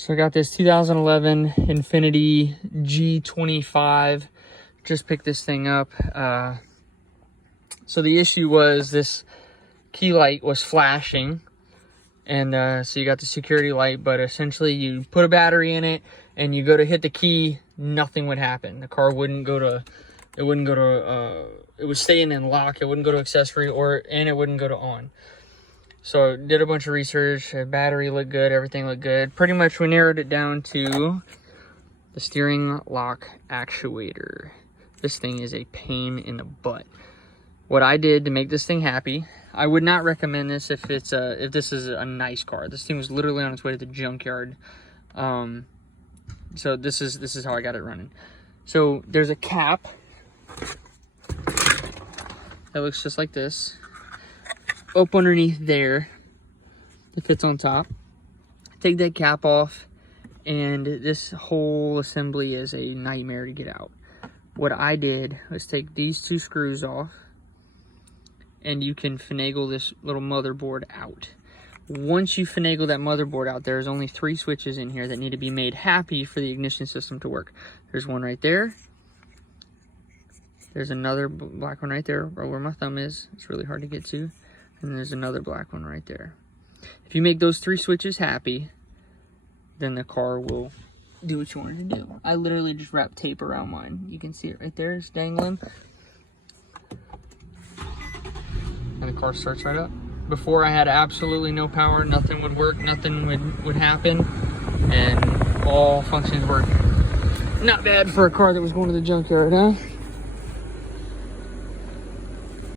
So I got this 2011 Infiniti G25. Just picked this thing up. So the issue was this key light was flashing. And so you got the security light, but essentially you put a battery in it and you go to hit the key, nothing would happen. The car wouldn't go to, it would stay in lock. It wouldn't go to accessory and it wouldn't go to on. So did a bunch of research. The battery looked good. Everything looked good. Pretty much we narrowed it down to the steering lock actuator. This thing is a pain in the butt. What I did to make this thing happy, I would not recommend this if this is a nice car. This thing was literally on its way to the junkyard. So this is how I got it running. So there's a cap that looks just like this. Up underneath there, it fits on top. Take that cap off, and this whole assembly is a nightmare to get out. What I did was take these two screws off, and you can finagle this little motherboard out. Once you finagle that motherboard out, there's only 3 switches in here that need to be made happy for the ignition system to work. There's one right there. There's another black one right there, right where my thumb is. It's really hard to get to. And there's another black one right there. If you make those 3 switches happy, then the car will do what you want it to do. I literally just wrapped tape around mine. You can see it right there. It's dangling. And the car starts right up. Before I had absolutely no power. Nothing would work. Nothing would happen. And all functions work. Not bad for a car that was going to the junkyard, huh?